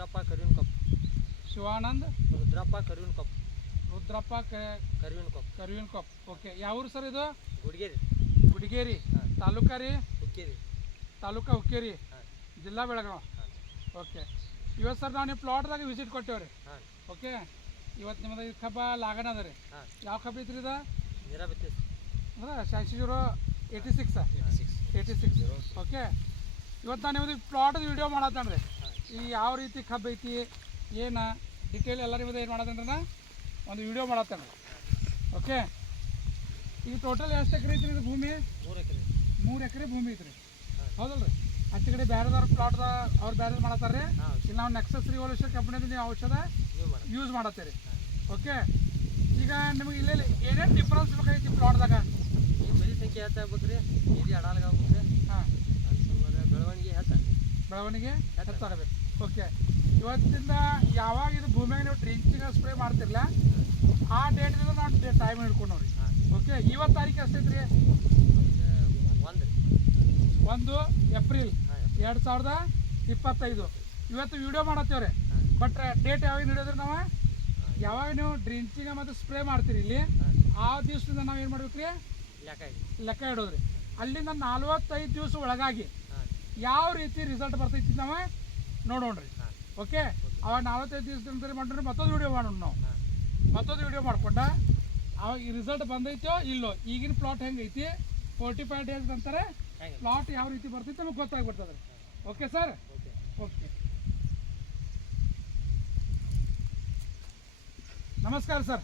रुद्रप्ಪ ಕರಿವಿನಕೊಪ್ಪ. Shivanand रुद्रಪ್ಪ ಕರಿವಿನಕೊಪ್ಪ. Rudrappa ಕರಿವಿನಕೊಪ್ಪ. ಕರಿವಿನಕೊಪ್ಪ. Okay, ಯಾವ ಊರು sir ಇದು? ಗುಡಿಗೇರಿ. ಗುಡಿಗೇರಿ ತಾಲೂಕಾ ರೀ? ಹುಕ್ಕೇರಿ. ತಾಲೂಕಾ ಹುಕ್ಕೇರಿ, ಜಿಲ್ಲಾ ಬೆಳಗಾವಿ. ಓಕೆ, ಇವತ್ತು ಸರ್ ನಾವು ನೀವು ಪ್ಲಾಟ್ದಾಗ ವಿಸಿಟ್ ಕೊಟ್ಟೇವ್ರಿ. ಓಕೆ, ಇವತ್ತು ನಿಮ್ಮದು ಇದು ಕಬ್ಬ ಲಾಗಣ ಅದ ರೀ. ಯಾವ ಕಬ್ಬ ಐತ್ರಿ ಇದು? ನೀರ ಬಿತ್ತಿಸ್ ಅಂದ್ರೆ 86. ಓಕೆ, ಇವತ್ತು ನಾನು ನಿಮ್ಮದು ಪ್ಲಾಟದ ವಿಡಿಯೋ ಮಾಡತ್ತೇನೆ ರೀ. ಈ ಯಾವ ರೀತಿ ಕಬ್ಬು ಐತಿ ಏನು ಡಿಟೇಲ್ ಎಲ್ಲ ನಿಮ್ಮದು ಏನು ಮಾಡತ್ತೇನೆ ನಾ ಒಂದು ವಿಡಿಯೋ ಮಾಡತ್ತೇನೆ. ಓಕೆ, ಈಗ ಟೋಟಲ್ ಎಷ್ಟು ಎಕರೆ ಐತ್ರಿ ಇದು ಭೂಮಿ? 3 ಎಕರೆ. 3 ಎಕರೆ ಭೂಮಿ ಐತ್ರಿ, ಹೌದಲ್ಲ ರೀ? ಹತ್ತು ಕಡೆ ಬೇರೆದವ್ರ ಪ್ಲಾಟ್ದ ಅವ್ರು ಬೇರೆ ಮಾಡತ್ತಾರೆ ರೀ. ಇಲ್ಲಿ ನಾವು ನೆಕ್ಸಸ್ ರಿವಲ್ಯೂಷನ್ ಕಂಪ್ನಿಯಿಂದ ನೀವು ಔಷಧ ಯೂಸ್ ಮಾಡತ್ತೀರಿ. ಓಕೆ, ಈಗ ನಿಮಗೆ ಇಲ್ಲೇ ಏನೇನು ಡಿಫ್ರೆನ್ಸ್ ಬೇಕಾಗೈತಿ ಪ್ಲಾಟ್ದಾಗ? ಈ ಮರಿ ಸಂಖ್ಯೆ ಹೆಚ್ಚಾಗ್ಬೇಕು ರೀ, ನೀರು ಅಡಾಲ್ಗಾಗ್ಬೇಕು ರೀ. ಹಾಂ, ಬೆಳವಣಿಗೆ ಹೆಚ್ಚಾಗಬೇಕು. ಓಕೆ, ಇವತ್ತಿಂದ ಯಾವಾಗ ಇದು ಭೂಮಿಯಾಗ ನೀವು ಡ್ರಿಂಚಿಂಗ್ ಸ್ಪ್ರೇ ಮಾಡ್ತಿರಲ್ಲ ಆ ಡೇಟ್ದಿಂದ ನಾವು ಟೈಮ್ ಹಿಡ್ಕೊಂಡವ್ರಿ. ಓಕೆ, ಇವತ್ತು ತಾರೀಕು ಎಷ್ಟೈತಿ ರೀ? 1 ಏಪ್ರಿಲ್ 2025. ಇವತ್ತು ವಿಡಿಯೋ ಮಾಡತ್ತೇವ್ರಿ. ಬಟ್ ಡೇಟ್ ಯಾವಾಗ ಹಿಡಿಯೋದ್ರಿ ನಾವು? ಯಾವಾಗ ನೀವು ಡ್ರಿಂಚಿಂಗ್ ಮತ್ತು ಸ್ಪ್ರೇ ಮಾಡ್ತೀರಿ ಇಲ್ಲಿ ಆ ದಿವಸದಿಂದ ನಾವು ಏನು ಮಾಡ್ಬೇಕು ರೀ? ಲೆಕ್ಕ ಇಡೋದ್ರಿ. ಅಲ್ಲಿಂದ 45 ದಿವಸ ಒಳಗಾಗಿ ಯಾವ ರೀತಿ ರಿಸಲ್ಟ್ ಬರ್ತೈತಿ ನಾವು ನೋಡೋಣ್ರಿ. ಓಕೆ, ಅವಾಗ 45 ದಿವಸದಿಂದ ಮಾಡ್ರಿ ಮತ್ತೊಂದು ವಿಡಿಯೋ ಮಾಡೋಣ. ನಾವು ಮತ್ತೊಂದು ವಿಡಿಯೋ ಮಾಡ್ಕೊಂಡ ಅವಾಗ ಈ ರಿಸಲ್ಟ್ ಬಂದೈತೋ ಇಲ್ಲೋ, ಈಗಿನ ಪ್ಲಾಟ್ ಹೆಂಗೈತಿ 45 ಡೇಸ್ ನಂತರ ಪ್ಲಾಟ್ ಯಾವ ರೀತಿ ಬರ್ತೈತೆ ನಮಗೆ ಗೊತ್ತಾಗ್ಬಿಡ್ತದೆ. Okay sir? ಓಕೆ, ನಮಸ್ಕಾರ ಸರ್.